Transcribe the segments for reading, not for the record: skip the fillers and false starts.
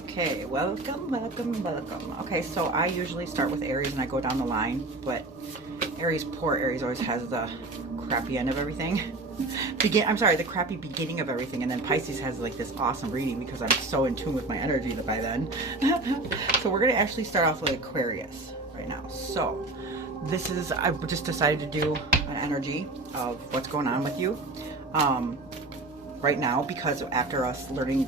Okay, welcome. Okay, so I usually start with Aries and I go down the line, but poor Aries always has the crappy end of everything. The crappy beginning of everything, and then Pisces has like this awesome reading because I'm so in tune with my energy that by then. So we're gonna actually start off with Aquarius right now. So this is, I just decided to do an energy of what's going on with you right now, because after us going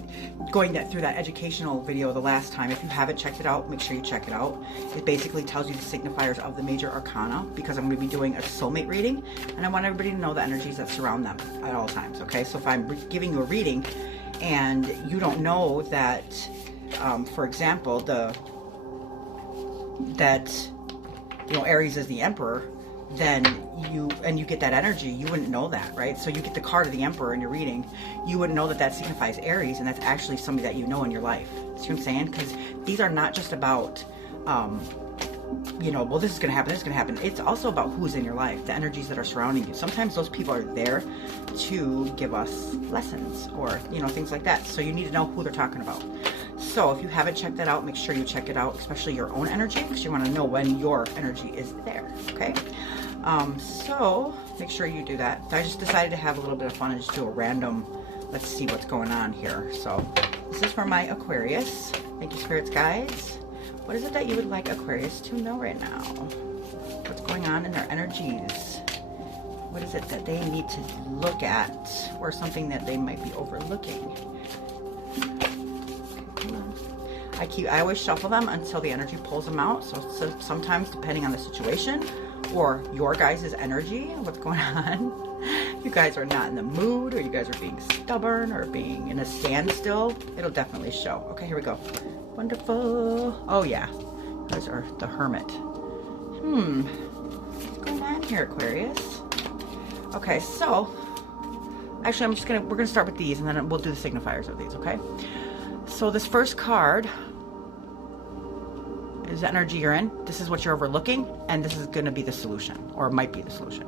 through that educational video the last time, if you haven't checked it out, make sure you check it out. It basically tells you the signifiers of the major arcana, because I'm going to be doing a soulmate reading, and I want everybody to know the energies that surround them at all times. Okay, so if I'm giving you a reading and you don't know that, for example, Aries is the Emperor, then you get that energy, you wouldn't know that, right? So you get the card of the Emperor in your reading, you wouldn't know that that signifies Aries, and that's actually somebody that you know in your life. See what I'm saying? Because these are not just about, well, this is going to happen, this is going to happen. It's also about who's in your life, the energies that are surrounding you. Sometimes those people are there to give us lessons or, things like that. So you need to know who they're talking about. So if you haven't checked that out, make sure you check it out, especially your own energy, because you want to know when your energy is there, okay? So make sure you do that. I just decided to have a little bit of fun and just do a random, let's see what's going on here. So this is for my Aquarius. Thank you, spirits guides. What is it that you would like Aquarius to know right now? What's going on in their energies? What is it that they need to look at, or something that they might be overlooking? I always shuffle them until the energy pulls them out. So sometimes, depending on the situation or your guys' energy, what's going on, you guys are not in the mood, or you guys are being stubborn or being in a standstill, it'll definitely show. Okay, here we go. Wonderful. Oh yeah, you guys are the Hermit. What's going on here, Aquarius? Okay, so actually we're gonna start with these, and then we'll do the signifiers of these, okay? So this first card is the energy you're in. This is what you're overlooking, and this is going to be the solution, or might be the solution.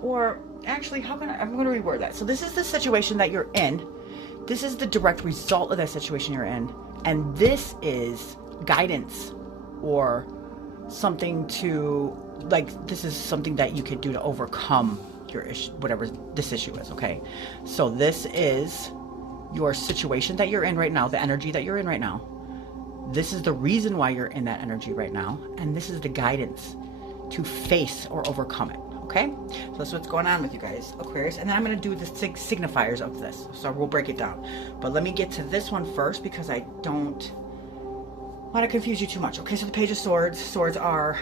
Or actually, I'm going to reword that. So this is the situation that you're in. This is the direct result of that situation you're in, and this is guidance, or something to, like, this is something that you could do to overcome your issue, whatever this issue is, okay? So this is your situation that you're in right now, the energy that you're in right now. This is the reason why you're in that energy right now, and this is the guidance to face or overcome it, okay? So that's what's going on with you guys, Aquarius. And then I'm going to do the signifiers of this, so we'll break it down. But let me get to this one first, because I don't want to confuse you too much. Okay, so the Page of Swords. Swords are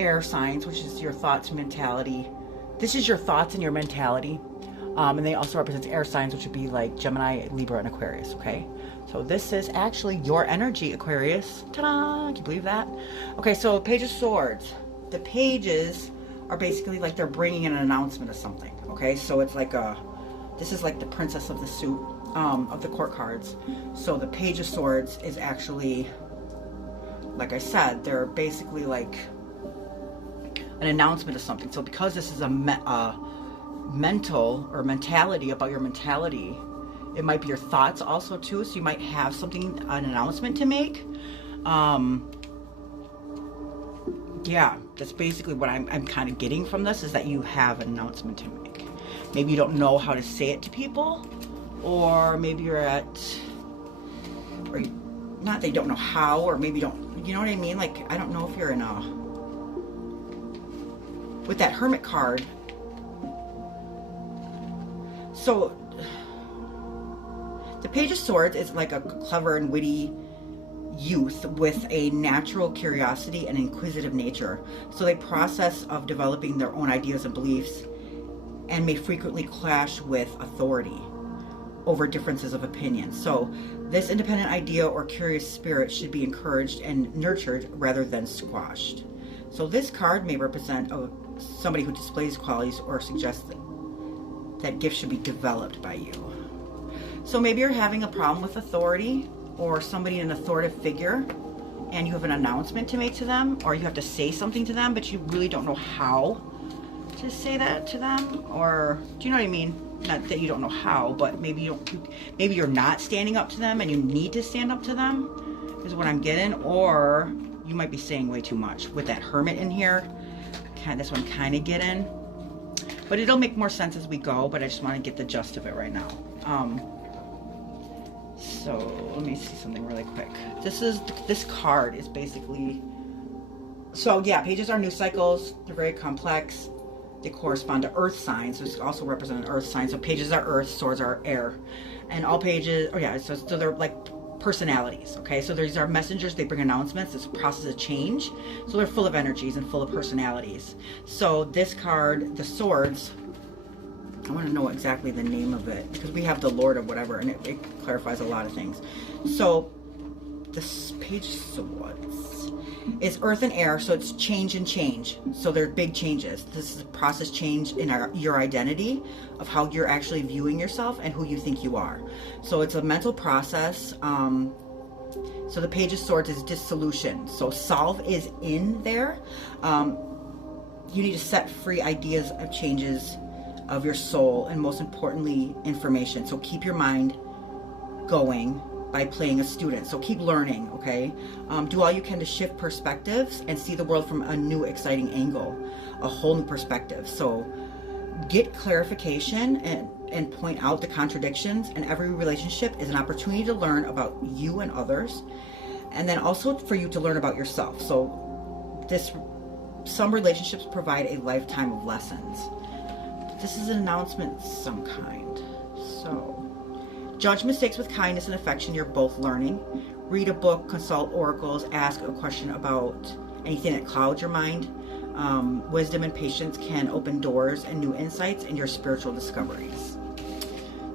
air signs, which is your thoughts, mentality. This is your thoughts and your mentality. And they also represent air signs, which would be like Gemini, Libra, and Aquarius, okay? So this is actually your energy, Aquarius. Ta-da! Can you believe that? Okay, so Page of Swords. The pages are basically like they're bringing in an announcement of something, okay? So it's like this is like the princess of the suit, of the court cards. So the Page of Swords is actually, like I said, they're basically like an announcement of something. So because this is a mental or mentality about your mentality, it might be your thoughts also too, so you might have something, an announcement to make. Yeah, that's basically what I'm kind of getting from this, is that you have an announcement to make. Maybe you don't know how to say it to people, or maybe you're or not that you don't know how, or maybe you don't, you know what I mean? Like, I don't know if you're in with that Hermit card. So the Page of Swords is like a clever and witty youth with a natural curiosity and inquisitive nature. So they process of developing their own ideas and beliefs, and may frequently clash with authority over differences of opinion. So this independent idea or curious spirit should be encouraged and nurtured rather than squashed. So this card may represent somebody who displays qualities or suggests that gifts should be developed by you. So maybe you're having a problem with authority, or somebody, an authoritative figure, and you have an announcement to make to them, or you have to say something to them, but you really don't know how to say that to them, or do you know what I mean? not that you don't know how, but maybe maybe you're not standing up to them and you need to stand up to them, is what I'm getting. Or you might be saying way too much with that Hermit in here. This one kind of getting, but it'll make more sense as we go, but I just want to get the gist of it right now. So let me see something really quick. This card is basically, so yeah, pages are news cycles. They're very complex. They correspond to earth signs. So it's also represent an earth sign. So pages are earth, swords are air. And all pages, oh yeah, so they're like personalities, okay? So these are messengers. They bring announcements. It's a process of change. So they're full of energies and full of personalities. So this card, the swords, I want to know exactly the name of it, because we have the Lord of whatever, and it clarifies a lot of things. So this page of swords is earth and air, so it's change and change. So they're big changes. This is a process change in your identity of how you're actually viewing yourself and who you think you are. So it's a mental process. So the page of swords is dissolution. So solve is in there. You need to set free ideas of changes of your soul, and most importantly, information. So keep your mind going by playing a student. So keep learning, okay? Do all you can to shift perspectives and see the world from a new, exciting angle, a whole new perspective. So get clarification and point out the contradictions, and every relationship is an opportunity to learn about you and others, and then also for you to learn about yourself. So some relationships provide a lifetime of lessons. This is an announcement of some kind. So judge mistakes with kindness and affection. You're both learning. Read a book, consult oracles, ask a question about anything that clouds your mind. Wisdom and patience can open doors and new insights in your spiritual discoveries.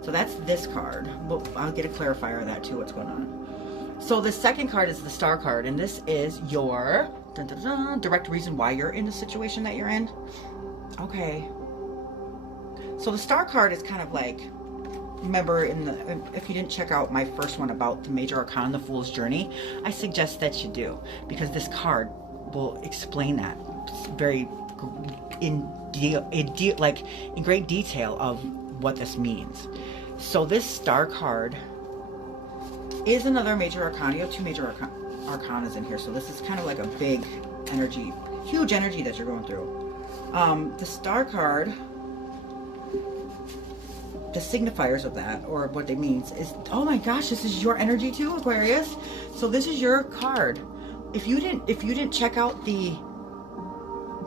So that's this card. Well, I'll get a clarifier of that too, what's going on. So the second card is the Star card, and this is your direct reason why you're in the situation that you're in. Okay. So the Star card is kind of like, remember if you didn't check out my first one about the major arcana, the Fool's Journey, I suggest that you do, because this card will explain that very in great detail of what this means. So this Star card is another major arcana. You have two major arcanas in here, so this is kind of like a big energy, huge energy that you're going through. The Star card, the signifiers of that, or what it means, is, oh my gosh, this is your energy too, Aquarius. So this is your card. If you didn't check out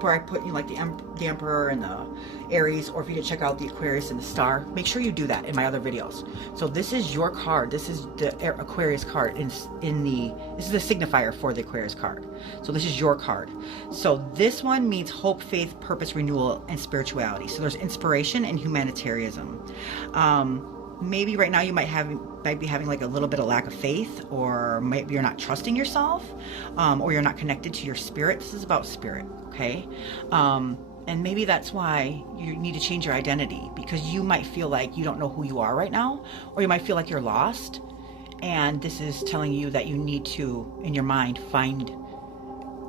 where I put like the Emperor and the Aries, or if you didn't check out the Aquarius and the Star, make sure you do that in my other videos. So this is your card. This is the Aquarius card. This is the signifier for the Aquarius card. So this is your card. So this one means hope, faith, purpose, renewal, and spirituality. So there's inspiration and humanitarianism. Maybe right now you might be having like a little bit of lack of faith, or maybe you're not trusting yourself, or you're not connected to your spirit. This is about spirit, okay? And maybe that's why you need to change your identity, because you might feel like you don't know who you are right now, or you might feel like you're lost. And this is telling you that you need to, in your mind, find,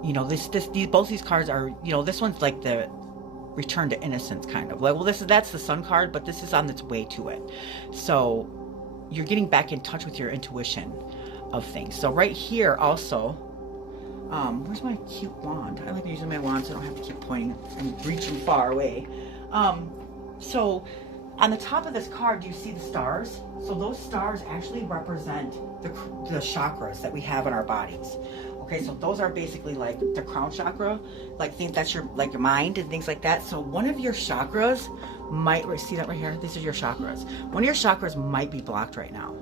both these cards are, this one's like the return to innocence, kind of like, well, that's the Sun card, but this is on its way to it. So you're getting back in touch with your intuition of things. So right here also, where's my cute wand? I like using my wand so I don't have to keep pointing and reaching far away. So on the top of this card, do you see the stars? So those stars actually represent the chakras that we have in our bodies. Okay, so those are basically like the crown chakra, like that's your mind and things like that. So one of your chakras might, see that right here? These are your chakras. One of your chakras might be blocked right now.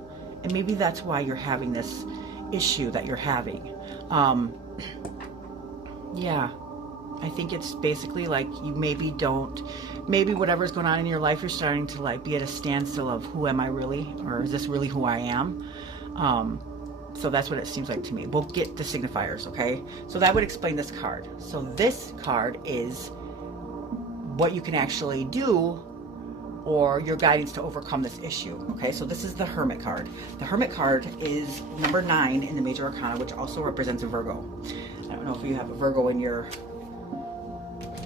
And maybe that's why you're having this issue that you're having. Yeah, I think it's basically like you maybe whatever's going on in your life, you're starting to like be at a standstill of, who am I really? Or is this really who I am? So that's what it seems like to me. We'll get the signifiers, okay? So that would explain this card. So this card is what you can actually do, or your guidance to overcome this issue, okay? So this is the Hermit card. The Hermit card is number 9 in the major arcana, which also represents a Virgo. I don't know if you have a Virgo in your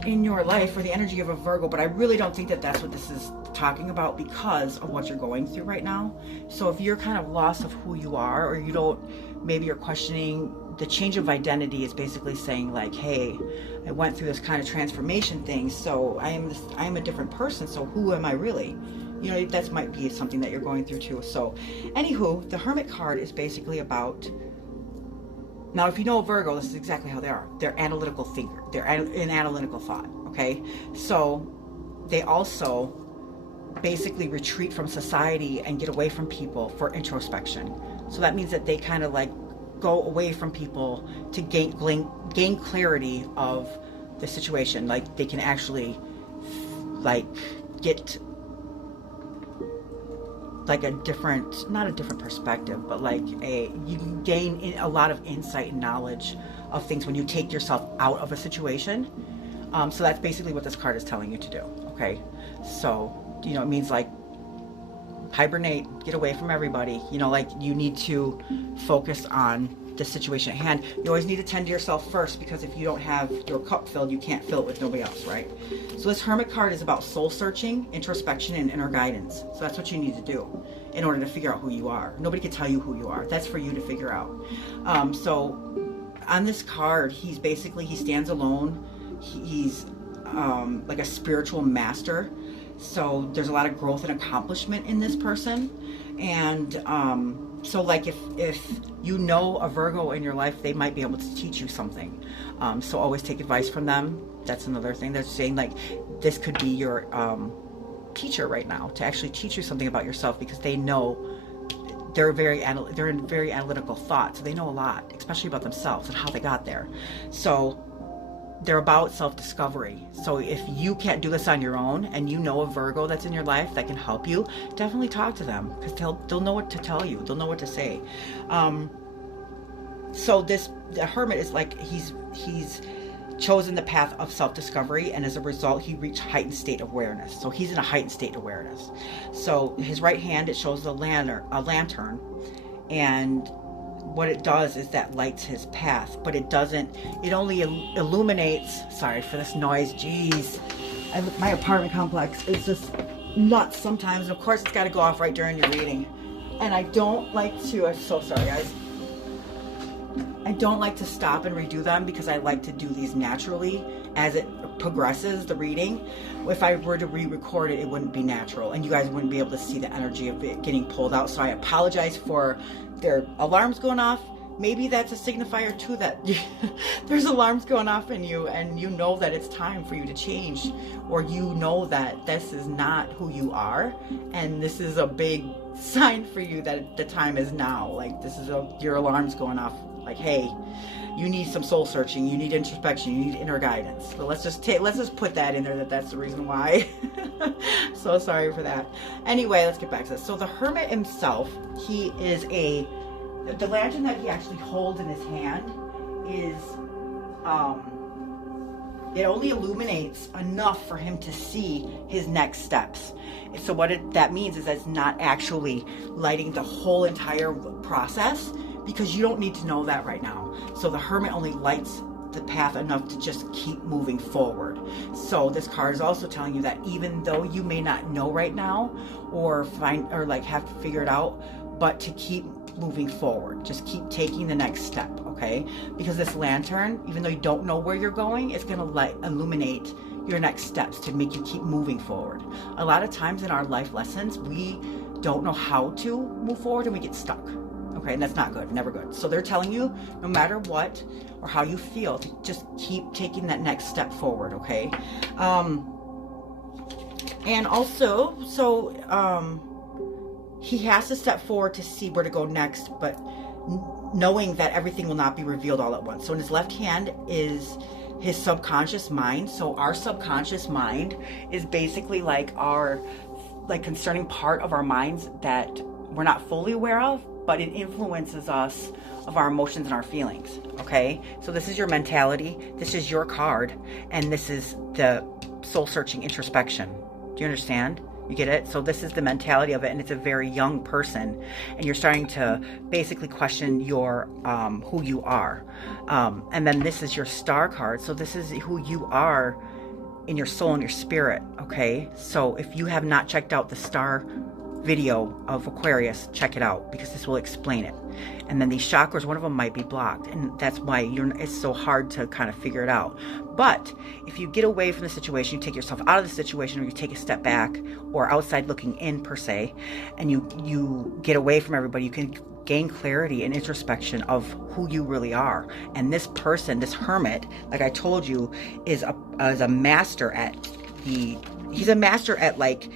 in your life, or the energy of a Virgo, but I really don't think that that's what this is talking about because of what you're going through right now. So if you're kind of lost of who you are, or you don't, maybe you're questioning, the change of identity is basically saying like, hey, I went through this kind of transformation thing, so I am a different person, so who am I really? You know, that might be something that you're going through too. So anywho, the Hermit card is basically about, now if you know Virgo, this is exactly how they are. They're analytical thinker. They're in analytical thought, okay? So they also basically retreat from society and get away from people for introspection. So that means that they kind of like go away from people to gain clarity of the situation. Like they can actually like get like a different, not a different perspective, but like you can gain a lot of insight and knowledge of things when you take yourself out of a situation. So that's basically what this card is telling you to do. Okay, so you know, it means like hibernate, get away from everybody. You know, like you need to focus on the situation at hand. You always need to tend to yourself first, because if you don't have your cup filled, you can't fill it with nobody else, right? So this Hermit card is about soul searching, introspection, and inner guidance. So that's what you need to do in order to figure out who you are. Nobody can tell you who you are. That's for you to figure out. So on this card, he's basically, he stands alone. He's like a spiritual master. So there's a lot of growth and accomplishment in this person. And so like if you know a Virgo in your life, they might be able to teach you something. So always take advice from them. That's another thing. They're saying like this could be your teacher right now, to actually teach you something about yourself, because they know they're in very analytical thought. So they know a lot, especially about themselves and how they got there. So they're about self-discovery. So if you can't do this on your own, and you know a Virgo that's in your life that can help you, definitely talk to them, because they'll know what to tell you. They'll know what to say. So the Hermit is like, he's chosen the path of self-discovery, and as a result, he reached heightened state of awareness. So he's in a heightened state of awareness. So his right hand, it shows a lantern, and what it does is that lights his path, but it doesn't, it only illuminates, sorry for this noise, jeez, my apartment complex is just nuts sometimes, and of course it's got to go off right during your reading, and I don't like to, I'm so sorry guys, I don't like to stop and redo them, because I like to do these naturally as it progresses, the reading. If I were to re-record it, it wouldn't be natural, and you guys wouldn't be able to see the energy of it getting pulled out. So I apologize for their alarms going off. Maybe that's a signifier too, that there's alarms going off in you, and you know that it's time for you to change, or you know that this is not who you are, and this is a big sign for you that the time is now. Like this is your alarms going off, like, hey, you need some soul searching, you need introspection, you need inner guidance. So let's just put that in there, that's the reason why. So sorry for that. Anyway, let's get back to this. So the Hermit himself, he is the lantern that he actually holds in his hand is, it only illuminates enough for him to see his next steps. So what that means is that it's not actually lighting the whole entire process, because you don't need to know that right now. So the Hermit only lights the path enough to just keep moving forward. So this card is also telling you that even though you may not know right now, or like have to figure it out, but to keep moving forward, just keep taking the next step, okay? Because this lantern, even though you don't know where you're going, it's gonna illuminate your next steps to make you keep moving forward. A lot of times in our life lessons, we don't know how to move forward and we get stuck. Okay, and that's not good, never good. So they're telling you, no matter what or how you feel, to just keep taking that next step forward, okay? And also, he has to step forward to see where to go next, but knowing that everything will not be revealed all at once. So in his left hand is his subconscious mind. So our subconscious mind is basically like our concerning part of our minds that we're not fully aware of, but it influences us of our emotions and our feelings, okay? So this is your mentality, this is your card, and this is the soul-searching introspection. Do you understand? You get it? So this is the mentality of it, and it's a very young person, and you're starting to basically question your who you are. And then this is your star card, so this is who you are in your soul and your spirit, okay? So if you have not checked out the star video of Aquarius, check it out, because this will explain it. And then these chakras, one of them might be blocked, and that's why it's so hard to kind of figure it out. But if you get away from the situation, you take yourself out of the situation, or you take a step back, or outside looking in per se, and you get away from everybody, you can gain clarity and introspection of who you really are. And this person, this hermit, like I told you, is a master at he's a master at like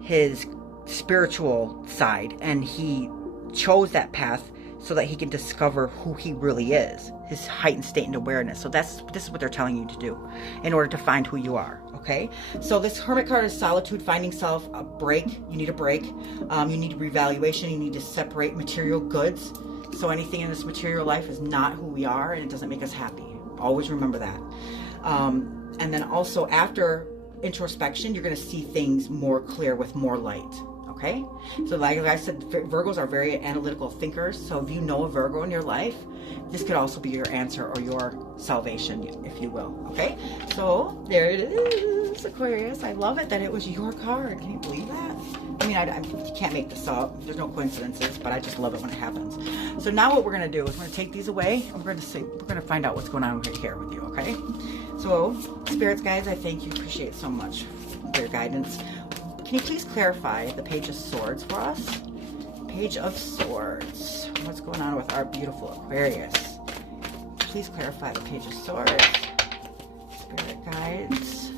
his spiritual side, and he chose that path so that he can discover who he really is, his heightened state and awareness. So this is what they're telling you to do in order to find who you are. Okay, so this Hermit card is solitude, finding self, a break. You need a break. You need reevaluation. You need to separate material goods. So anything in this material life is not who we are, and it doesn't make us happy. Always remember that. And then also after introspection, you're going to see things more clear with more light. Okay, so like I said, Virgos are very analytical thinkers. So if you know a Virgo in your life, this could also be your answer or your salvation, if you will. Okay, so there it is, Aquarius. I love it that it was your card. Can you believe that? I mean, I can't make this up. There's no coincidences, but I just love it when it happens. So now what we're going to do is we're going to take these away, and we're going to find out what's going on right here with you. Okay, so spirits, guys, I thank you. Appreciate it so much for your guidance. Can you please clarify the Page of Swords for us? Page of Swords. What's going on with our beautiful Aquarius? Please clarify the Page of Swords. Spirit guides.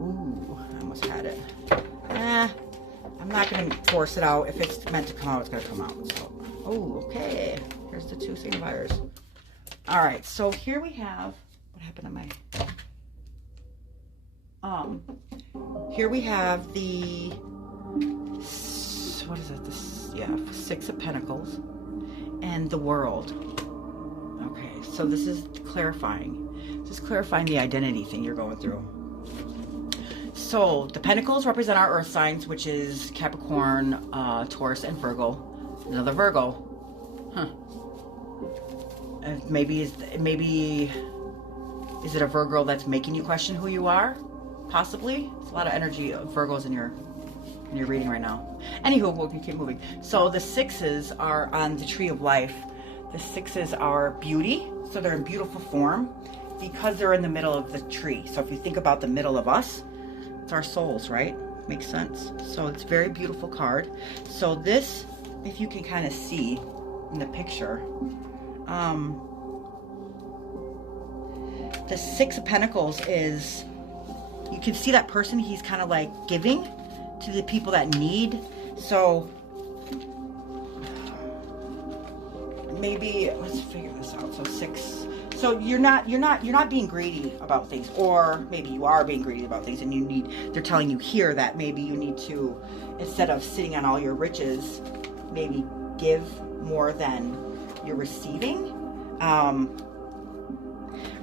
Ooh, I almost had it. I'm not going to force it out. If it's meant to come out, it's going to come out. So, oh, okay. Here's the two signifiers. All right, so here we have, what happened to my... Here we have the, what is it? This, yeah, Six of Pentacles and the World. Okay, so this is clarifying. This is clarifying the identity thing you're going through. So the Pentacles represent our Earth signs, which is Capricorn, Taurus, and Virgo. Another Virgo. Huh. And maybe is it a Virgo that's making you question who you are? Possibly. It's a lot of energy of Virgos in your reading right now. Anywho, we'll keep moving. So the sixes are on the tree of life. The sixes are beauty. So they're in beautiful form because they're in the middle of the tree. So if you think about the middle of us, it's our souls, right? Makes sense. So it's a very beautiful card. So this, if you can kind of see in the picture, the Six of Pentacles is, you can see that person, he's kind of like giving to the people that need. So maybe let's figure this out. So six. So you're not being greedy about things, or maybe you are being greedy about things, and they're telling you here that maybe you need to, instead of sitting on all your riches, maybe give more than you're receiving.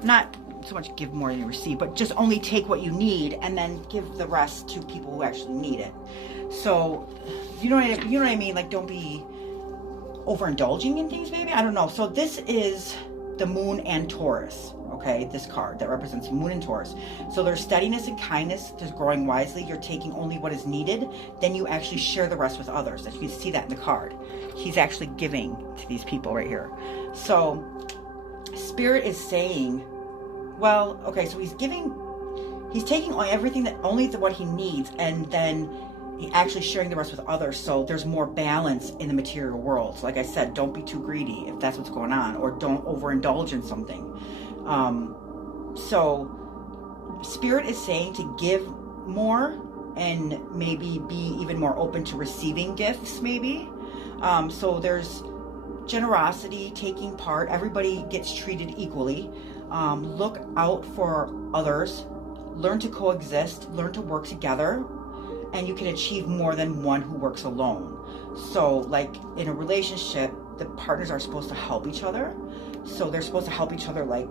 Not so much give more than you receive, but just only take what you need and then give the rest to people who actually need it. So you know what I mean? Like, don't be overindulging in things, maybe. I don't know. So this is the Moon and Taurus. Okay, this card that represents Moon and Taurus. So there's steadiness and kindness. There's growing wisely. You're taking only what is needed. Then you actually share the rest with others. As you can see that in the card. He's actually giving to these people right here. So Spirit is saying, well, okay, so he's taking everything only what he needs, and then he actually sharing the rest with others. So there's more balance in the material world. So like I said, don't be too greedy if that's what's going on, or don't overindulge in something. So Spirit is saying to give more and maybe be even more open to receiving gifts, maybe. So there's generosity, taking part. Everybody gets treated equally. Look out for others. Learn to coexist. Learn to work together. And you can achieve more than one who works alone. So like in a relationship, the partners are supposed to help each other. So they're supposed to help each other, like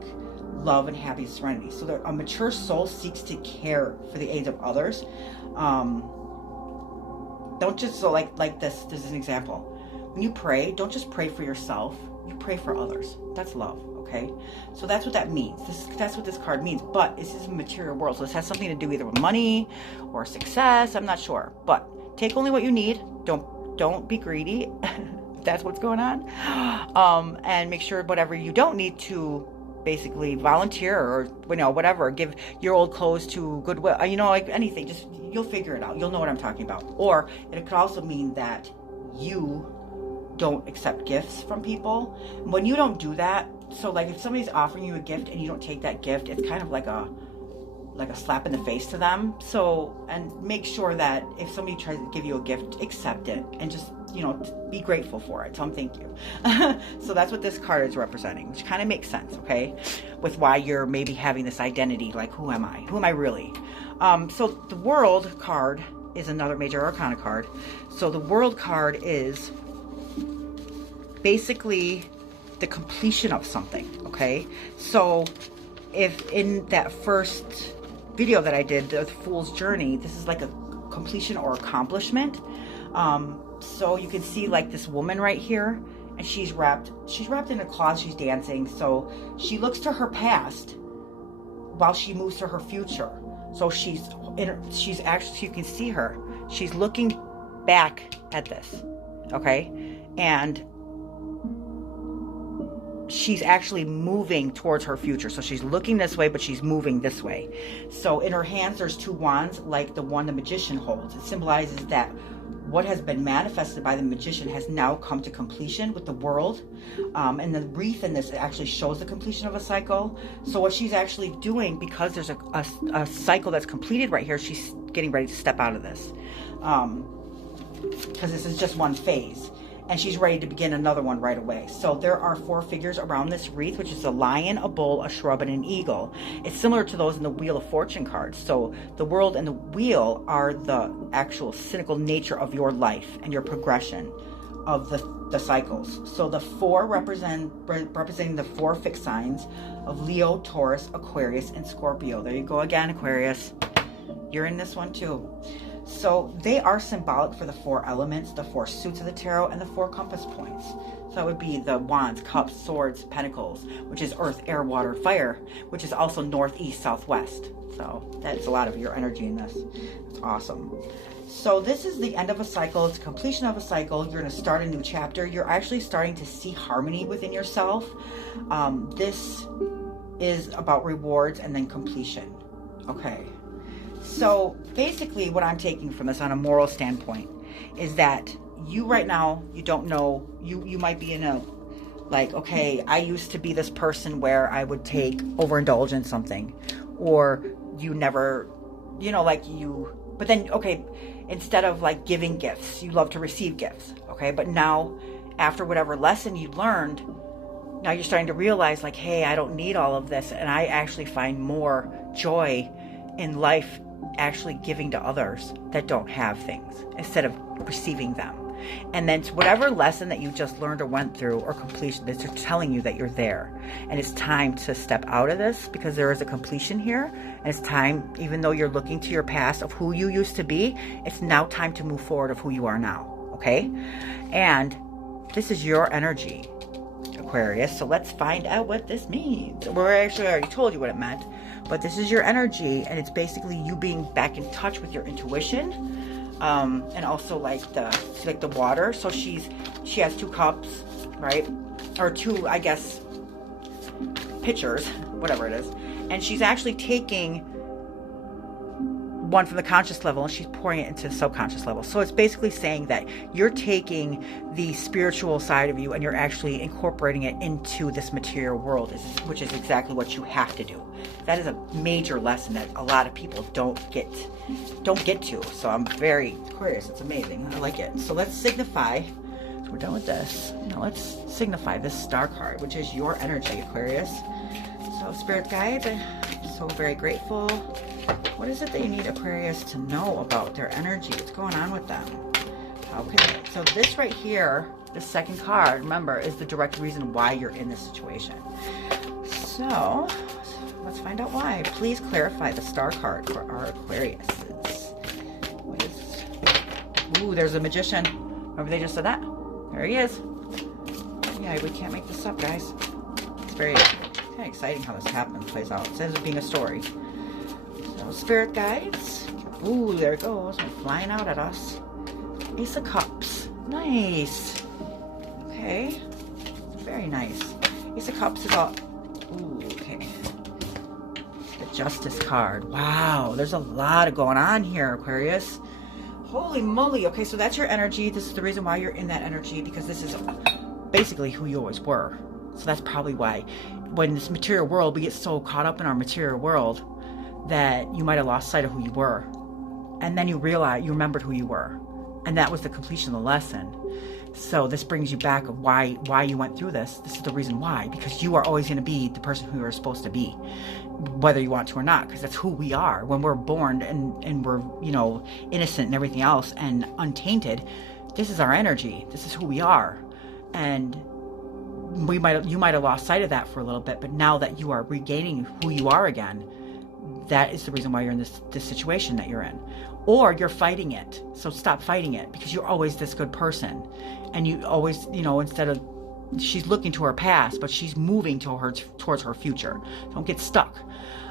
love and happiness, serenity. So a mature soul seeks to care for the aids of others. Don't just, so like this is an example. when you pray, don't just pray for yourself. You pray for others. That's love, okay? So that's what that means. That's what this card means. But this is a material world, so this has something to do either with money or success. I'm not sure. But take only what you need. Don't be greedy. That's what's going on. And make sure whatever you don't need to basically volunteer or, you know, whatever, give your old clothes to Goodwill, you know, like anything, just, you'll figure it out. You'll know what I'm talking about. Or it could also mean that you don't accept gifts from people. When you don't do that, so like if somebody's offering you a gift and you don't take that gift, it's kind of like a slap in the face to them. So, and make sure that if somebody tries to give you a gift, accept it and just, you know, be grateful for it. Tell them thank you. So that's what this card is representing, which kind of makes sense, okay? With why you're maybe having this identity, like, who am I? Who am I really? So the World card is another major arcana card. So the World card is basically the completion of something, okay? So if in that first video that I did, the Fool's Journey, this is like a completion or accomplishment. So you can see like this woman right here, and she's wrapped in a cloth, she's dancing. So she looks to her past while she moves to her future. So she's actually, you can see her, she's looking back at this, okay? And she's actually moving towards her future. So she's looking this way, but she's moving this way. So in her hands, there's two wands, like the one the magician holds. It symbolizes that what has been manifested by the magician has now come to completion with the world. And the wreath in this actually shows the completion of a cycle. So what she's actually doing, because there's a cycle that's completed right here, she's getting ready to step out of this. Because this is just one phase. And she's ready to begin another one right away. So there are 4 figures around this wreath, which is a lion, a bull, a shrub, and an eagle. It's similar to those in the Wheel of Fortune cards. So the world and the wheel are the actual cyclical nature of your life and your progression of the cycles. So the 4 representing the 4 fixed signs of Leo, Taurus, Aquarius, and Scorpio. There you go again, Aquarius. You're in this one too. So they are symbolic for the 4 elements, the 4 suits of the tarot, and the 4 compass points. So that would be the wands, cups, swords, pentacles, which is earth, air, water, fire, which is also north, east, southwest. So that's a lot of your energy in this. It's awesome. So this is the end of a cycle. It's completion of a cycle. You're going to start a new chapter. You're actually starting to see harmony within yourself. This is about rewards and then completion. Okay. So basically what I'm taking from this on a moral standpoint is that you right now, you don't know, you might be in a, like, okay, I used to be this person where I would overindulge in something, or you never, you know, like but then, okay, instead of like giving gifts, you love to receive gifts, okay? But now, after whatever lesson you learned, now you're starting to realize like, hey, I don't need all of this, and I actually find more joy in life actually giving to others that don't have things instead of receiving them. And then whatever lesson that you just learned or went through or completion, they're telling you that you're there, and it's time to step out of this because there is a completion here, and it's time, even though you're looking to your past of who you used to be, it's now time to move forward of who you are now. Okay? And this is your energy, Aquarius. So let's find out what this means. Well, I actually already told you what it meant. But this is your energy, and it's basically you being back in touch with your intuition, and also like the water. So she has 2 cups, right, or 2, I guess, pitchers, whatever it is, and she's actually taking one from the conscious level and she's pouring it into the subconscious level. So it's basically saying that you're taking the spiritual side of you and you're actually incorporating it into this material world, which is exactly what you have to do. That is a major lesson that a lot of people don't get to. So I'm very Aquarius. It's amazing. I like it. So let's signify. So we're done with this. Now let's signify this star card, which is your energy, Aquarius. So Spirit Guide, I'm so very grateful. What is it that you need Aquarius to know about their energy? What's going on with them? Okay, so this right here, the second card, remember, is the direct reason why you're in this situation. So let's find out why. Please clarify the star card for our Aquariuses. Ooh, there's a magician. Remember they just said that? There he is. Yeah, we can't make this up, guys. It's very kind of exciting how this happens, plays out. It says it being a story. So, spirit guides. Ooh, there it goes. Flying out at us. Ace of Cups. Nice. Okay. Very nice. Ace of Cups is all... Ooh, okay. The Justice card. Wow, there's a lot going on here, Aquarius. Holy moly. Okay, so that's your energy. This is the reason why you're in that energy, because this is basically who you always were. So that's probably why when this material world, we get so caught up in our material world that you might have lost sight of who you were. And then you realize, you remembered who you were. And that was the completion of the lesson. So this brings you back of why you went through this. This is the reason why, because you are always going to be the person who you're supposed to be, whether you want to or not, because that's who we are. When we're born and we're, you know, innocent and everything else and untainted, this is our energy. This is who we are. And you might have lost sight of that for a little bit, but now that you are regaining who you are again, that is the reason why you're in this situation that you're in. Or you're fighting it. So stop fighting it, because you're always this good person. And you always, you know, instead of, she's looking to her past, but she's moving towards her future. Don't get stuck.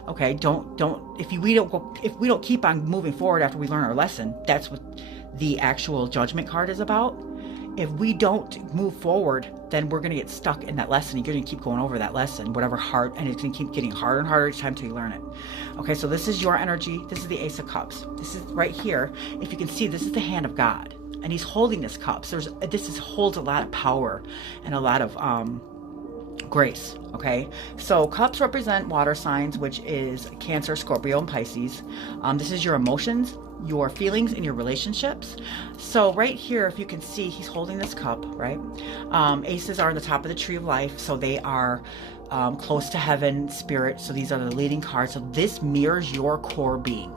Okay, if we don't keep on moving forward after we learn our lesson, that's what the actual Judgment card is about. If we don't move forward, then we're going to get stuck in that lesson. You're going to keep going over that lesson, whatever hard, and it's going to keep getting harder and harder each time till you learn it. Okay, so this is your energy. This is the Ace of Cups. This is right here. If you can see, this is the hand of God, and he's holding this cup. So this holds a lot of power and a lot of grace. Okay, so cups represent water signs, which is Cancer, Scorpio, and Pisces. This is your emotions, your feelings, and your relationships. So right here, if you can see, he's holding this cup, right? Aces are on the top of the tree of life, so they are close to heaven, spirit. So these are the leading cards. So this mirrors your core being.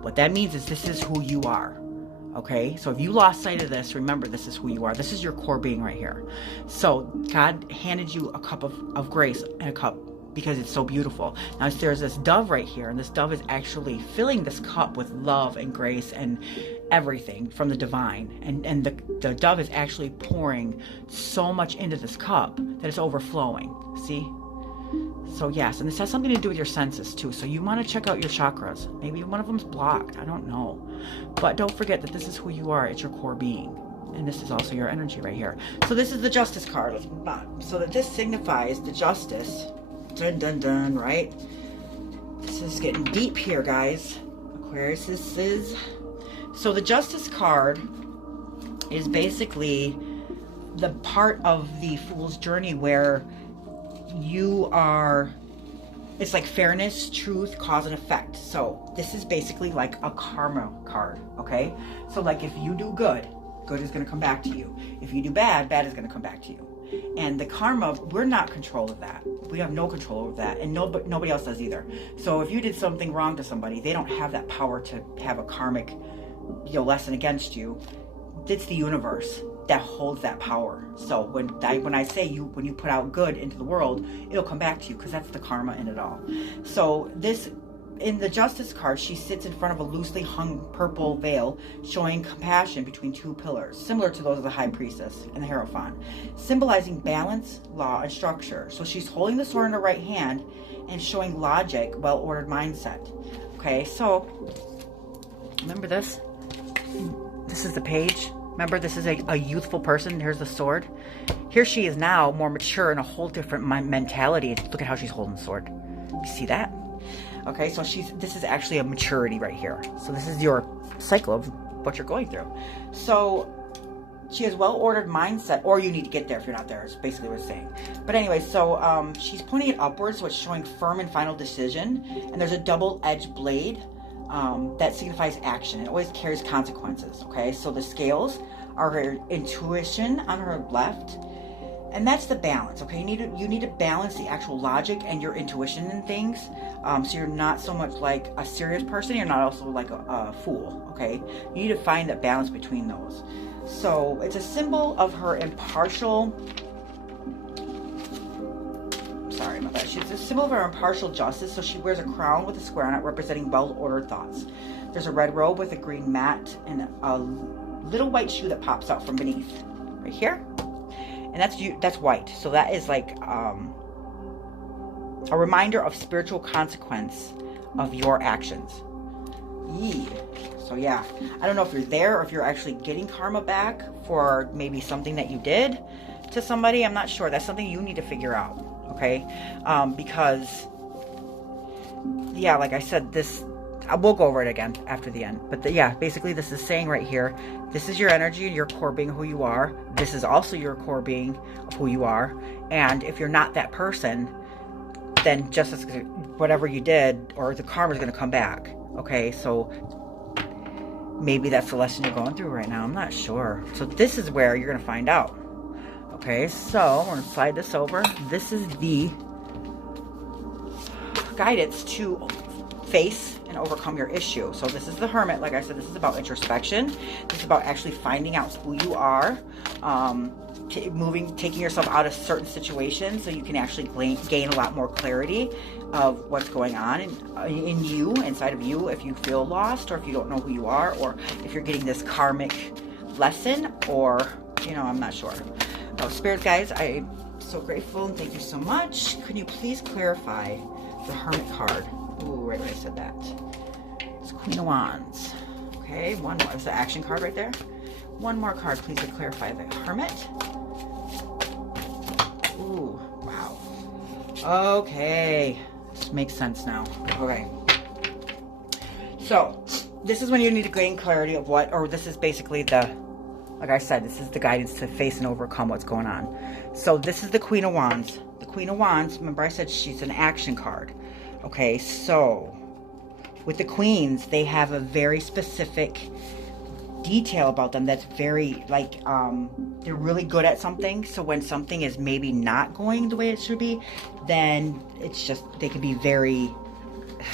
What that means is this is who you are. Okay, so if you lost sight of this, remember, this is who you are. This is your core being right here. So God handed you a cup of grace and a cup because it's so beautiful. Now there's this dove right here, and this dove is actually filling this cup with love and grace and everything from the divine. And the dove is actually pouring so much into this cup that it's overflowing. See? So yes, and this has something to do with your senses too. So you want to check out your chakras. Maybe one of them's blocked. I don't know. But don't forget that this is who you are. It's your core being. And this is also your energy right here. So this is the Justice card. Let's move on. So that this signifies the justice. Dun dun dun, right? This is getting deep here, guys. Aquarius, this is... So the Justice card is basically the part of the Fool's journey where you are, it's like fairness, truth, cause and effect. So this is basically like a karma card, okay? So like if you do good, good is going to come back to you. If you do bad, bad is going to come back to you. And the karma, we're not in control of that. We have no control over that, and nobody else does either. So if you did something wrong to somebody, they don't have that power to have a karmic, you know, lesson against you. It's the universe that holds that power. So when I say when you put out good into the world, it'll come back to you, because that's the karma in it all. So this, in the Justice card, she sits in front of a loosely hung purple veil, showing compassion between two pillars, similar to those of the High Priestess and the Hierophant, symbolizing balance, law, and structure. So she's holding the sword in her right hand and showing logic, well-ordered mindset. Okay, so remember this? This is the page. Remember, this is a youthful person. Here's the sword. Here she is now, more mature in a whole different mentality. Look at how she's holding the sword. You see that? Okay, so this is actually a maturity right here. So this is your cycle of what you're going through. So she has well-ordered mindset, or you need to get there if you're not there. It's basically what it's saying. But anyway, so she's pointing it upwards, so it's showing firm and final decision. And there's a double-edged blade. That signifies action. It always carries consequences, okay? So the scales are her intuition on her left, and that's the balance, okay? You need to balance the actual logic and your intuition in things, so you're not so much like a serious person, you're not also like a fool, okay? You need to find that balance between those. So it's a symbol of her impartial... Sorry about that. She's a symbol of her impartial justice, so she wears a crown with a square on it representing well-ordered thoughts. There's a red robe with a green mat and a little white shoe that pops out from beneath. Right here. And that's white. So that is like a reminder of spiritual consequence of your actions. Yee. So yeah, I don't know if you're there or if you're actually getting karma back for maybe something that you did to somebody. I'm not sure. That's something you need to figure out. Okay. Because yeah, like I said, we'll go over it again after the end. But yeah, basically this is saying right here, this is your energy and your core being who you are. This is also your core being of who you are. And if you're not that person, then just as whatever you did or the karma is going to come back. Okay, so maybe that's the lesson you're going through right now. I'm not sure. So this is where you're going to find out. Okay, so we're going to slide this over. This is the guidance to face and overcome your issue. So this is the Hermit. Like I said, this is about introspection. This is about actually finding out who you are, taking yourself out of certain situations so you can actually gain a lot more clarity of what's going on in you, inside of you, if you feel lost or if you don't know who you are, or if you're getting this karmic lesson, or, you know, I'm not sure. Oh, Spirit guides, I'm so grateful and thank you so much. Can you please clarify the Hermit card? Ooh, right when I said that. It's Queen of Wands. Okay, one more. It's the action card right there. One more card, please, to clarify the Hermit. Ooh, wow. Okay. This makes sense now. Okay. So, this is when you need to gain clarity of what, or this is basically like I said, this is the guidance to face and overcome what's going on. So, this is the Queen of Wands. The Queen of Wands, remember I said she's an action card. Okay, so with the queens, they have a very specific detail about them that's very, like, they're really good at something. So when something is maybe not going the way it should be, then it's just, they can be very,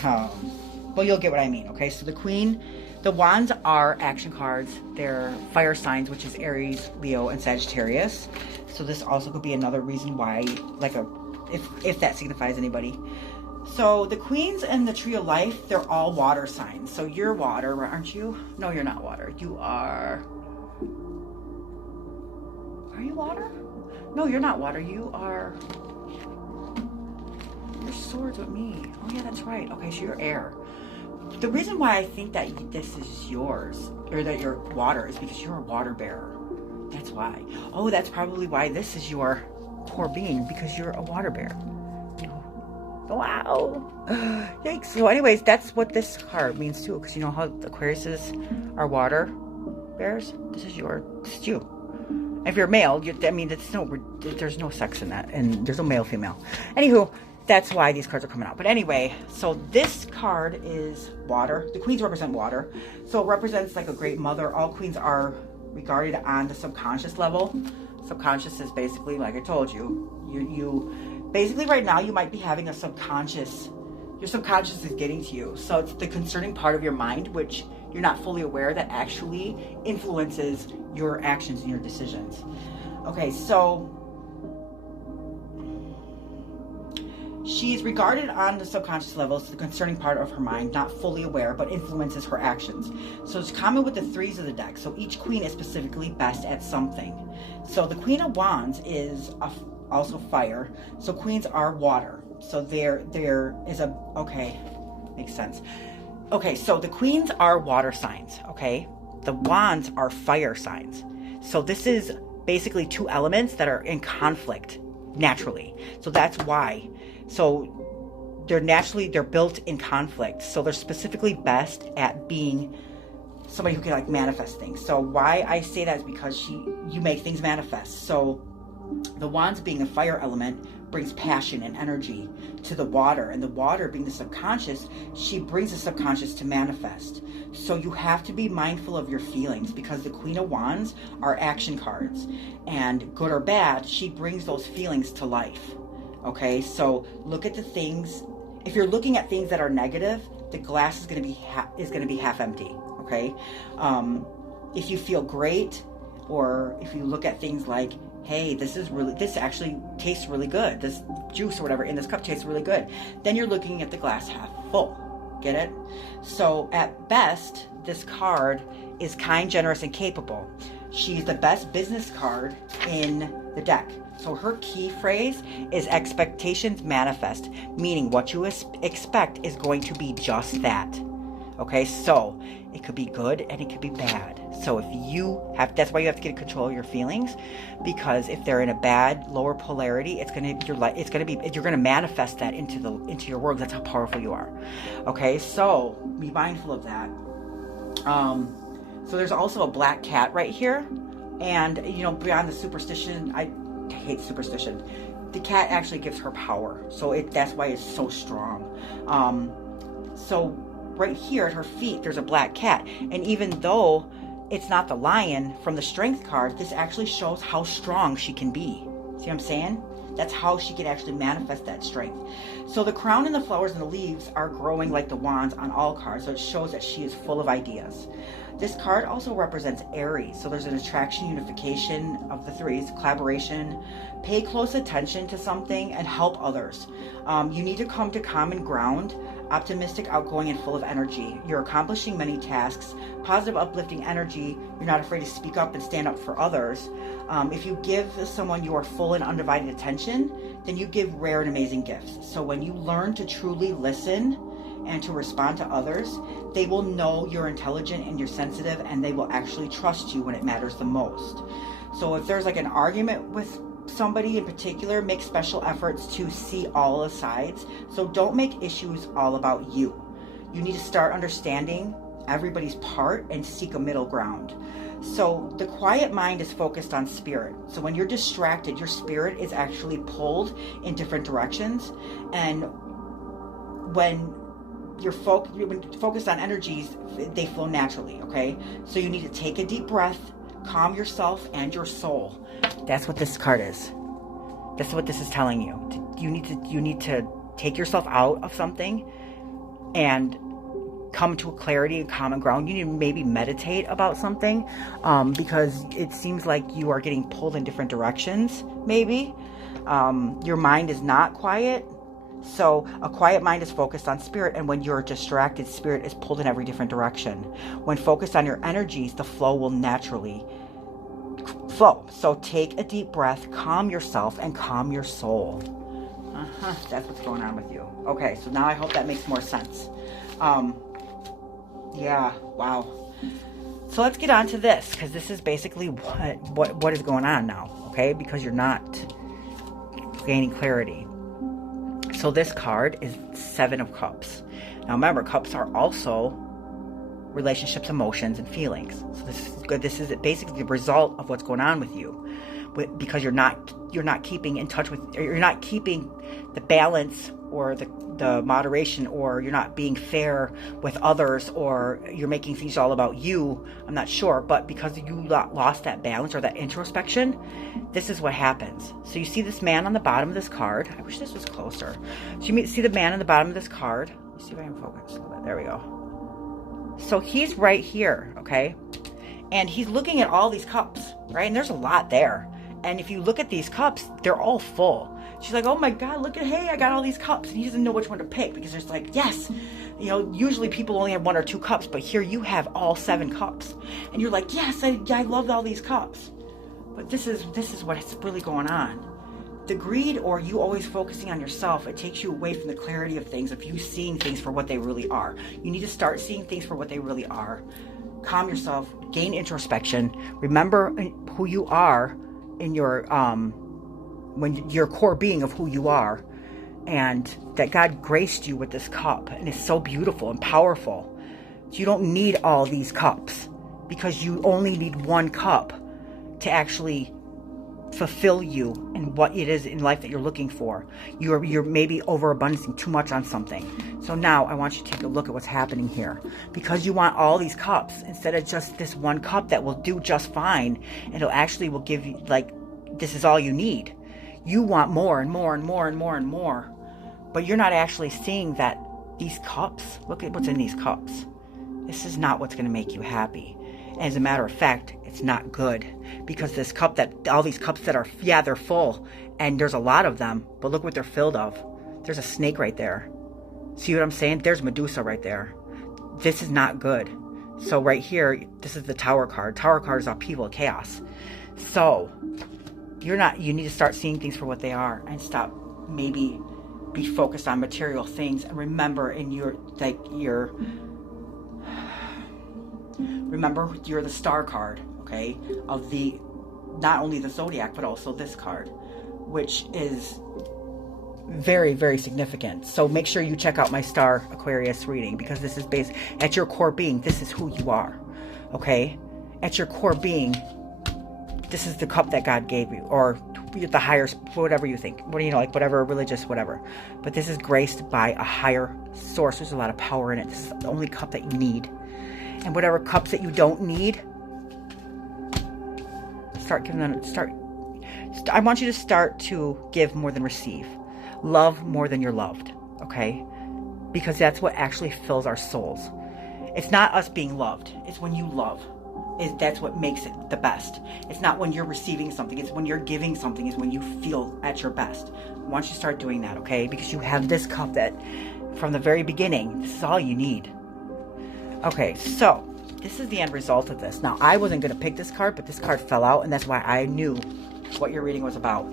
well, you'll get what I mean. Okay, so the wands are action cards. They're fire signs, which is Aries, Leo, and Sagittarius. So this also could be another reason why, like, if that signifies anybody. So the queens and the tree of life, they're all water signs. So you're water, aren't you? No, you're not water. You are you water? No, you're not water. You're swords with me. Oh yeah, that's right. Okay, so you're air. The reason why I think that this is yours, or that you're water, is because you're a water bearer. That's why. Oh, that's probably why this is your core being, because you're a water bearer. Wow. Yikes. So anyways, that's what this card means too, because you know how Aquariuses are water bears? This is you. If you're male, I mean, there's no sex in that, and there's no male, female. Anywho, that's why these cards are coming out. But anyway, so this card is water. The queens represent water. So it represents like a great mother. All queens are regarded on the subconscious level. Subconscious is basically, like I told you, basically right now you might be having your subconscious is getting to you. So it's the concerning part of your mind, which you're not fully aware, that actually influences your actions and your decisions. Okay, so she's regarded on the subconscious level as the concerning part of her mind, not fully aware, but influences her actions. So it's common with the threes of the deck. So each queen is specifically best at something. So the Queen of Wands is also fire. So queens are water. So there is a, okay, makes sense. Okay, so the queens are water signs, okay? The wands are fire signs. So this is basically two elements that are in conflict naturally. So that's why. So they're built in conflict. So they're specifically best at being somebody who can like manifest things. So why I say that is because you make things manifest. So the wands being a fire element brings passion and energy to the water, and the water being the subconscious, she brings the subconscious to manifest. So you have to be mindful of your feelings, because the Queen of Wands are action cards, and good or bad, she brings those feelings to life. Okay, so look at the things. If you're looking at things that are negative, the glass is going to be half empty. Okay, if you feel great, or if you look at things like, hey, this actually tastes really good. This juice or whatever in this cup tastes really good. Then you're looking at the glass half full. Get it? So at best, this card is kind, generous, and capable. She's the best business card in the deck. So her key phrase is expectations manifest, meaning what you expect is going to be just that. Okay, so it could be good and it could be bad. So if you have, that's why you have to get control of your feelings, because if they're in a bad, lower polarity, you're gonna manifest that into your world. That's how powerful you are. Okay, so be mindful of that. So there's also a black cat right here, and beyond the superstition, I hate superstition. The cat actually gives her power, so that's why it's so strong. So right here at her feet, there's a black cat, and even though it's not the lion from the strength card, this actually shows how strong she can be. See what I'm saying? That's how she can actually manifest that strength. So the crown and the flowers and the leaves are growing like the wands on all cards, so it shows that she is full of ideas. This card also represents Aries, so there's an attraction, unification of the threes, collaboration, pay close attention to something, and help others. You need to come to common ground, optimistic, outgoing, and full of energy. You're accomplishing many tasks, positive, uplifting energy. You're not afraid to speak up and stand up for others. If you give someone your full and undivided attention, then you give rare and amazing gifts. So when you learn to truly listen and to respond to others, they will know you're intelligent and you're sensitive, and they will actually trust you when it matters the most. So if there's like an argument with somebody in particular, make special efforts to see all the sides. So don't make issues all about you. You need to start understanding everybody's part and seek a middle ground. So the quiet mind is focused on spirit. So when you're distracted, your spirit is actually pulled in different directions. And when you're focused on energies, they flow naturally, okay? So you need to take a deep breath, calm yourself and your soul. That's what this card is. That's what this is telling you. You need to take yourself out of something and come to a clarity and common ground. You need to maybe meditate about something, because it seems like you are getting pulled in different directions, maybe. Your mind is not quiet. So a quiet mind is focused on spirit, and when you're distracted, spirit is pulled in every different direction. When focused on your energies, the flow will naturally flow. So take a deep breath, calm yourself, and calm your soul. That's what's going on with you. Okay, so now I hope that makes more sense. Yeah, wow. So let's get on to this, because this is basically what is going on now, okay? Because you're not gaining clarity. So this card is 7 of Cups. Now remember, Cups are also relationships, emotions, and feelings. So this is good. This is basically the result of what's going on with you, because you're not keeping in touch with, or you're not keeping the balance or the moderation, or you're not being fair with others, or you're making things all about you. I'm not sure, but because you lost that balance or that introspection, this is what happens. So you see this man on the bottom of this card. I wish this was closer. So you see the man on the bottom of this card. Let's see if I can focus a little bit. There we go. So he's right here, okay? And he's looking at all these cups, right? And there's a lot there. And if you look at these cups, they're all full. She's like, oh my God, look at, hey, I got all these cups. And he doesn't know which one to pick, because there's like, yes, usually people only have 1 or 2 cups, but here you have all 7 cups. And you're like, yes, I love all these cups. But this is what's really going on. The greed, or you always focusing on yourself, it takes you away from the clarity of things, of you seeing things for what they really are. You need to start seeing things for what they really are. Calm yourself, gain introspection, remember who you are in your when your core being of who you are, and that God graced you with this cup, and it's so beautiful and powerful. You don't need all these cups, because you only need 1 cup to actually fulfill you in what it is in life that you're looking for. You're maybe overabundant too much on something. So now I want you to take a look at what's happening here, because you want all these cups instead of just this 1 cup that will do just fine, and it will give you, like, this is all you need. You want more and more and more and more and more, but you're not actually seeing that these cups, look at what's in these cups. This is not what's going to make you happy. As a matter of fact, it's not good, because this cup, all these cups that are, yeah, they're full, and there's a lot of them, but look what they're filled of. There's a snake right there. See what I'm saying? There's Medusa right there. This is not good. So right here, this is the Tower card. Tower card is upheaval, chaos. So you need to start seeing things for what they are and stop maybe be focused on material things. And remember remember you're the Star card, okay, of not only the zodiac but also this card, which is very, very significant. So make sure you check out my Star Aquarius reading, because this is based at your core being. This is who you are, okay? At your core being, this is the cup that God gave you, or the higher, whatever you think, like whatever religious, whatever. But this is graced by a higher source. There's a lot of power in it. This is the only cup that you need. And whatever cups that you don't need, start giving them. I want you to start to give more than receive. Love more than you're loved, okay? Because that's what actually fills our souls. It's not us being loved. It's when you love. That's what makes it the best. It's not when you're receiving something. It's when you're giving something is when you feel at your best. I want you to start doing that, okay? Because you have this cup that, from the very beginning, this is all you need. Okay, so this is the end result of this. Now, I wasn't going to pick this card, but this card fell out, and that's why I knew what your reading was about.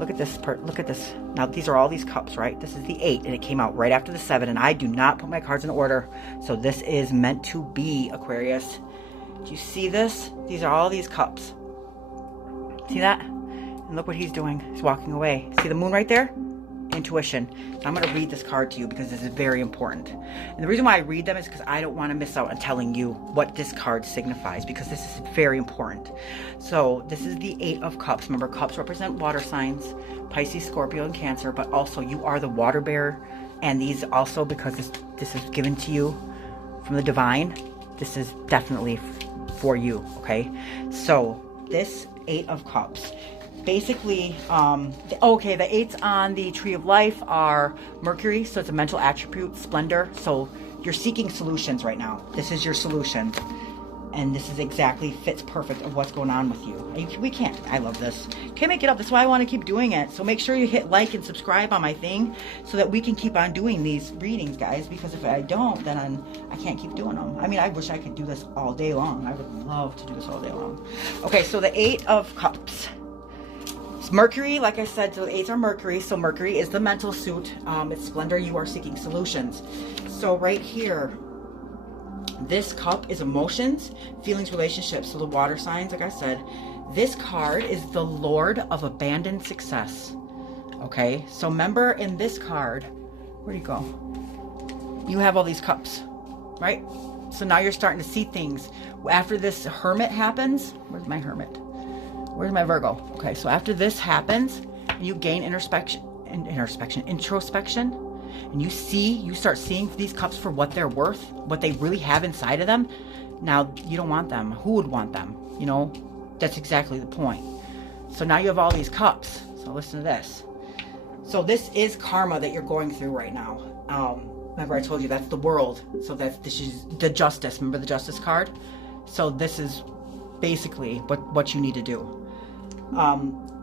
Look at this. Look at this. Now, these are all these cups, right? This is the 8, and it came out right after the 7, and I do not put my cards in order, so this is meant to be, Aquarius. Do you see this? These are all these cups. See that? And look what he's doing. He's walking away. See the moon right there? Intuition. I'm going to read this card to you because this is very important. And the reason why I read them is because I don't want to miss out on telling you what this card signifies, because this is very important. So this is the 8 of Cups. Remember, cups represent water signs, Pisces, Scorpio, and Cancer, but also you are the water bearer. And these also, because this is given to you from the divine, this is definitely for you, okay? So this 8 of Cups. Basically, the 8s on the Tree of Life are Mercury, so it's a mental attribute, splendor. So you're seeking solutions right now. This is your solution. And this is exactly fits perfect of what's going on with you. We can't, I love this. Can't make it up. That's why I want to keep doing it. So make sure you hit like and subscribe on my thing so that we can keep on doing these readings, guys. Because if I don't, then I can't keep doing them. I mean, I wish I could do this all day long. I would love to do this all day long. Okay, so the 8 of Cups. It's Mercury, like I said, so the 8s are Mercury. So Mercury is the mental suit. It's splendor. You are seeking solutions. So right here, this cup is emotions, feelings, relationships. So the water signs, like I said, this card is the Lord of Abandoned Success. Okay, so remember in this card, where'd you go? You have all these cups, right? So now you're starting to see things. After this Hermit happens, where's my Hermit? Where's my Virgo? Okay, so after this happens, and you gain introspection, and you start seeing these cups for what they're worth, what they really have inside of them. Now, you don't want them. Who would want them? You know, that's exactly the point. So now you have all these cups. So listen to this. So this is karma that you're going through right now. Remember I told you that's the world. So this is the justice. Remember the justice card? So this is basically what you need to do.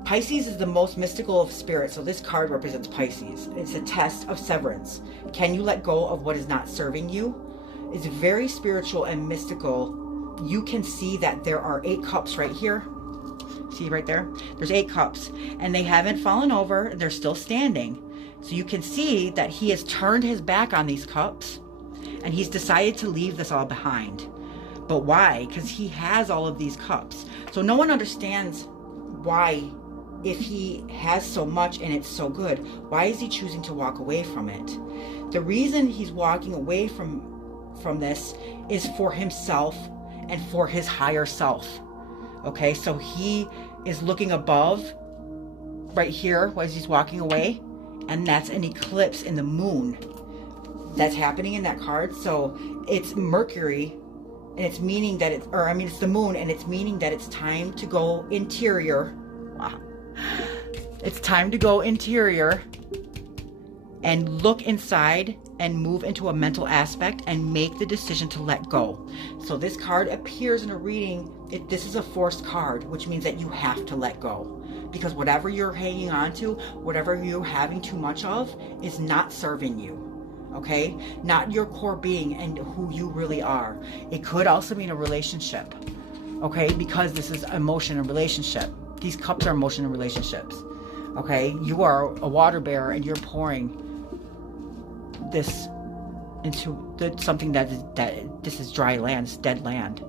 Pisces is the most mystical of spirits, so this card represents Pisces. It's a test of severance. Can you let go of what is not serving you? It's very spiritual and mystical. You can see that there are 8 cups right here. See right there? There's 8 cups, and they haven't fallen over. They're still standing. So you can see that he has turned his back on these cups, and he's decided to leave this all behind. But why? Because he has all of these cups. So no one understands why, if he has so much and it's so good, why is he choosing to walk away from it? The reason he's walking away from this is for himself and for his higher self. Okay, so he is looking above right here as he's walking away, and that's an eclipse in the moon that's happening in that card. So it's Mercury, and it's meaning that it's the moon, and it's meaning that it's time to go interior. Wow. It's time to go interior and look inside and move into a mental aspect and make the decision to let go. So this card appears in a reading. This is a forced card, which means that you have to let go, because whatever you're hanging on to, whatever you're having too much of, is not serving you. okay? Not your core being and who you really are. It could also mean a relationship, okay? Because this is emotion and relationship. These cups are emotion and relationships, okay? You are a water bearer and you're pouring this into something that this is dry land, it's dead land.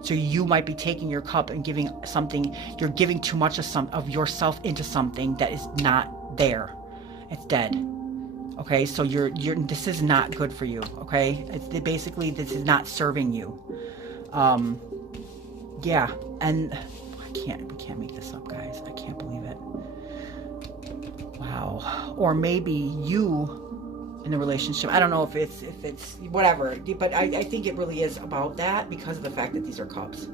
So you might be taking your cup and giving something, you're giving too much of yourself into something that is not there. It's dead. Okay, so this is not good for you, okay? Basically, this is not serving you. Yeah, and we can't make this up, guys. I can't believe it. Wow. Or maybe you in the relationship, I don't know if it's whatever, but I think it really is about that because of the fact that these are cups.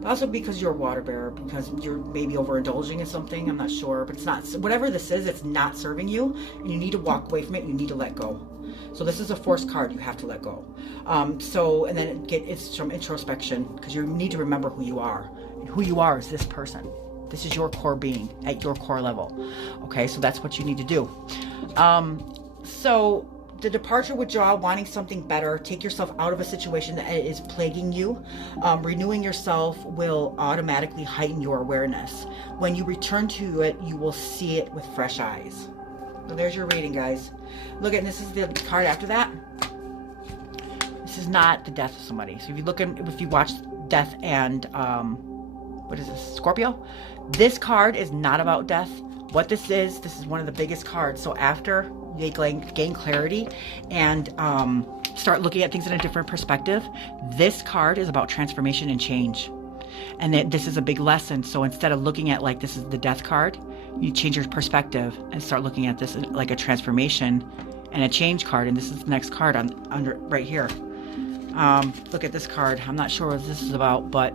But also because you're a water bearer, because you're maybe overindulging in something, I'm not sure, but it's not, whatever this is, it's not serving you, and you need to walk away from it, you need to let go. So this is a force card, you have to let go. And then it's from introspection, because you need to remember who you are, and who you are is this person. This is your core being at your core level. Okay, so that's what you need to do. So the departure, withdrawal, wanting something better, take yourself out of a situation that is plaguing you. Renewing yourself will automatically heighten your awareness. When you return to it, you will see it with fresh eyes. So there's your reading, guys. Look at this is the card after that. This is not the death of somebody. So if you watch Death and what is this, Scorpio? This card is not about death. What this is one of the biggest cards. So after they gain clarity and start looking at things in a different perspective, this card is about transformation and change. And this is a big lesson. So instead of looking at like this is the death card, you change your perspective and start looking at this like a transformation and a change card. And this is the next card under right here. Look at this card. I'm not sure what this is about, but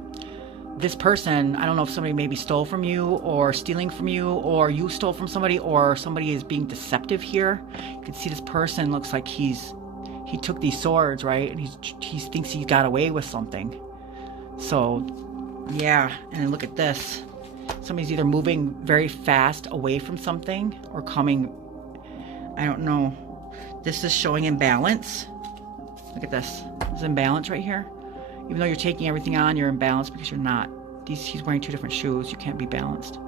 this person, I don't know if somebody maybe stole from you or stealing from you, or you stole from somebody, or somebody is being deceptive here. You can see this person looks like he took these swords, right? And he thinks he got away with something. So yeah, and then look at this. Somebody's either moving very fast away from something or coming, I don't know. This is showing imbalance. Look at this. This is imbalance right here. Even though you're taking everything on, you're imbalanced because you're not. He's wearing two different shoes. You can't be balanced.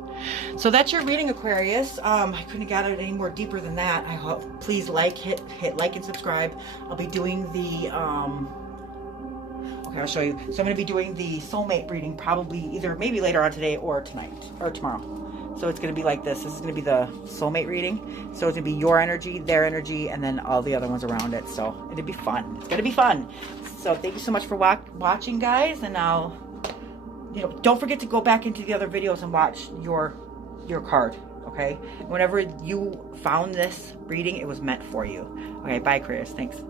So that's your reading, Aquarius. I couldn't have got it any more deeper than that. I hope. Please hit like and subscribe. I'll be doing the okay, I'll show you. So I'm going to be doing the soulmate reading probably maybe later on today or tonight or tomorrow. So it's going to be like this. This is going to be the soulmate reading. So it's going to be your energy, their energy, and then all the other ones around it. So it'll be fun. It's going to be fun. So thank you so much for watching, guys. And I'll, don't forget to go back into the other videos and watch your card. Okay. Whenever you found this reading, it was meant for you. Okay. Bye, Aquarius. Thanks.